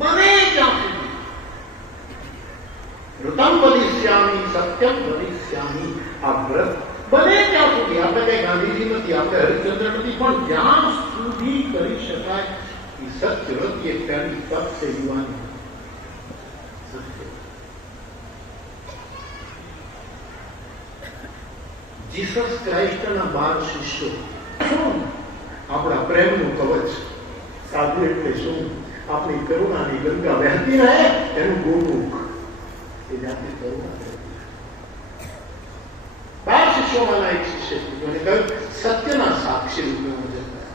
બને ત્યાં સુધી ઋતમ વદિષ્યામિ સત્યમ વદિષ્યામિ આ વ્રત બને ત્યાં સુધી. આપણે કઈ ગાંધીજી નથી, આપણે હરિશ્ચંદ્ર નથી, પણ જ્યાં સુધી કરી શકાય એ સત્ય વ્રત એ પહેલી તક છે યુવાની. જીસસ ક્રાઇસ્ટના 12 શિષ્યો શું? આપણા પ્રેમનું કવચ. સાધુ એટલે શું? આપણી કરુણાની ગંગા વહેતી રહે એનું ગોમુખ. એ જાતે કરુણા વહેતી. 12 શિષ્યોમાંના એક શિષ્ય જેને કહ્યું સત્યના સાક્ષી રૂપે હું જતા.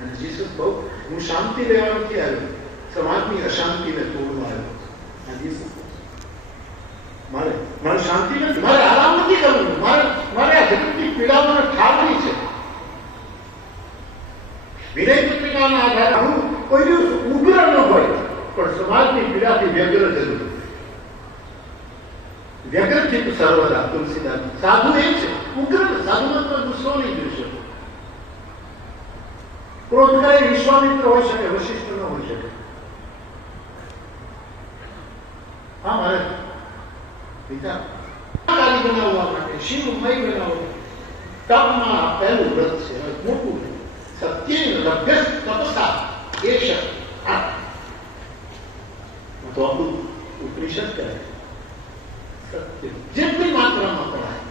અને જીસસ બહુ હું શાંતિ લેવા નથી આવ્યો, સમાજની અશાંતિને તોડવા આવ્યો. આ જીસસ મારે શાંતિ નથી, મારે આરામ નથી કરવું, મારે આ જગતની પીડાઓને ઠાલવી છે. વિનય પત્રિકાના આધારે હું કોઈ દિવસ ઉગ્ર ન હોય, પણ સમાજની પીડાથી વ્યગ્ર જરૂર. વ્યગ્રથી સર્વદા. તુલસીદાસ સાધુ એ છે ઉગ્ર. સાધુમાં ગુસ્સો નહીં જોઈ શકો. ક્રોધ કરે વિશ્વામિત્ર હોઈ શકે, વશિષ્ઠ ન હોઈ શકે. હા, મારે વિચાર બનાવવા માટે શિવમય બનાવવું તપમાં પહેલું વ્રત છે. મોટું સત્ય લભ્ય તપસા એ શક્તિ તો આપણું ઉપનિષદ કહે સત્ય જેટલી માત્રામાં પડાય.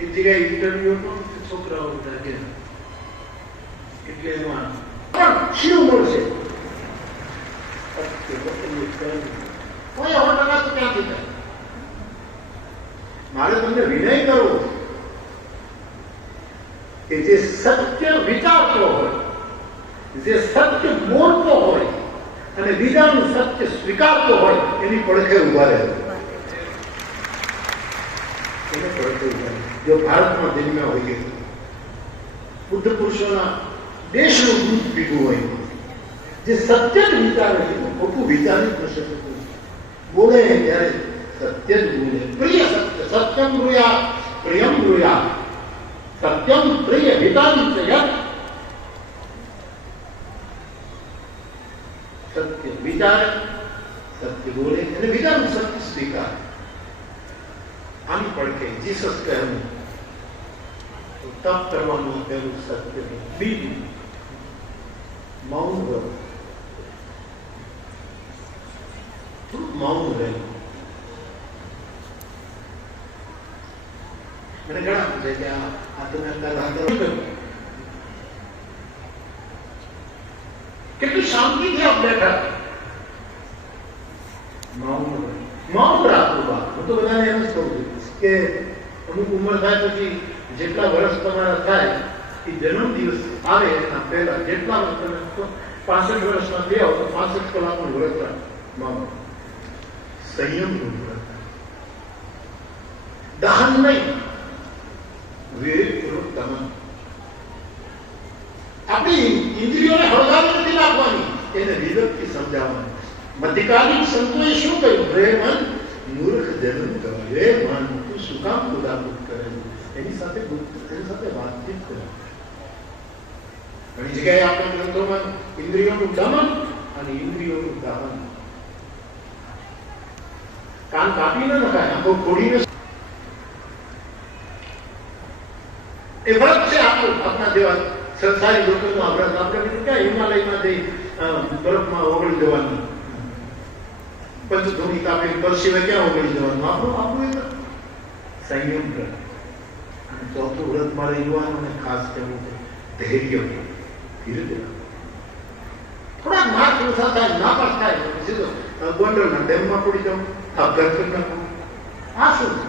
એ જગ્યાએ ઇન્ટરવ્યુ છોકરાઓ લાગે એટલે એમાં પણ શિવ મળશે. મારે તમને વિનય કરવો કે જે સત્ય વિચારતો હોય, જે સત્ય બોલતો હોય અને બીજાનું સત્ય સ્વીકારતો હોય એની પડખે ઉભા રહેવું. એને પડખે ઉભા રહે. જો ભારતમાં જન્મ્યા હોઈએ, બુદ્ધ પુરુષોના દેશનું દૂધ પીવું હોય, જે સત્ય જ વિચારે છે, ખોટું વિચારી ન શકે. બોલે ત્યારે સત્ય જ બોલે. પ્રિય સત્ય સત્યમ બ્રુયા પ્રિયમ બ્રુયા સત્યમ પ્રિય હિતાની છે. સત્ય વિચારે, સત્ય બોલે અને બીજાનું સત્ય સ્વીકાર. આની પડખે જીસસ કહેવું તપ કરવાનું પહેલું સત્ય. બીજું મૌન વ્રત. મૌન રહેવું. મને ઘણા પૂછે કે આ તમે કેટલી શાંતિથી આપ બેઠા. મૌન રાખવું. હું તો બધાને એમ જ કહું છું કે અમુક ઉંમર થાય પછી જેટલા વર્ષ તમારા થાય એ જન્મ દિવસ આવે એના પહેલા જેટલા તમે 65 વર્ષમાં થયા તો 65 કલાકનું વ્રત રાખો. મૌન સંયમનું વ્રત. દહન નહીં, વિવેકપૂર્વક દમન. આપણી ઇન્દ્રિયોને હળગાવી નથી નાખવાની, એને વિવેકથી સમજાવવાની. મધ્યકાલીન સંતોએ શું કહ્યું? હે મન મૂર્ખ જન્મ કરાય. હે મન તું શું કામ કુદાકુદ કરે? એની સાથે વાતચીત કરે. ઘણી જગ્યાએ આપણા ગ્રંથોમાં ઇન્દ્રિયોનું દમન અને ઇન્દ્રિયોનું દહન. કાન કાપી ન નખાય, આંખો ખોડીને. એ વ્રત છે આપણું. આપણા જેવા સંસારી લોકોનું આ વ્રત. આપણે બીજું ક્યાં હિમાલયમાં જઈ બરફમાં ઓગળી જવાનું, પંચધૂની કાપી પરસીવે ક્યાં ઓગળી જવાનું? આપણું એ સંયમ વ્રત. અને ચોથું વ્રત મારે યુવાનોને ખાસ કહેવું છે ધૈર્ય. ધીરે ધીરે થોડાક માર્ક ઓછા થાય, નાપાસ થાય, સીધો ગોંડલના ડેમમાં પડી જાઉં, અભ્યાસ કરી નાખું. આ શું છે?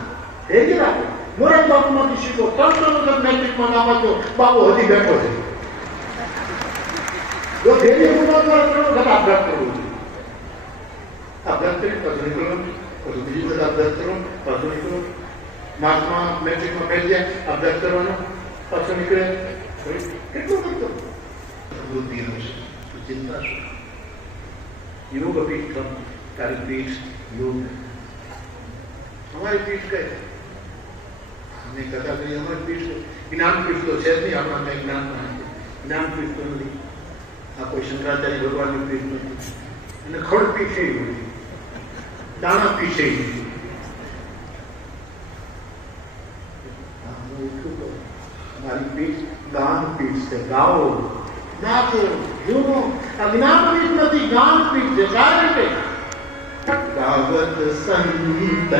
ધૈર્ય રાખો. મોરાર બાપુમાંથી શીખો. 3 વખત મેટ્રિકમાં નાપાસો, બાપુ હજી બેઠો છે. જો ધૈર્ય પૂર્વક 3 વખત અભ્યાસ કરવો જોઈએ. અભ્યાસ કરી પાછું નીકળો, પછી બીજી વખત અભ્યાસ કરો, પાછું નીકળો. માર્ચમાં મેટ્રિકમાં પહેલી જાય અભ્યાસ કરવાનો, પાછો નીકળે. કેટલું કરતો બુદ્ધિ હશે તો ચિંતા શું? યોગ પીઠ તારી પીઠ યોગ. અમારી પીઠ કઈ અમે કથા કરી. અમારી પીઠ જ્ઞાન પીઠ તો છે જ નહીં. આપણા કઈ જ્ઞાન પીઠ તો નથી. આ કોઈ શંકરાચાર્ય ભગવાનની પીઠ નથી, અને ખડ પીઠે નથી, દાણા પીઠે નથી. મારી પીઠ ગાન પીઠ છે. ગાઓ, નાચો, જુઓ. આ જ્ઞાન પીઠ નથી, ગાન પીઠ છે. કારણ કે ગાવત સંતત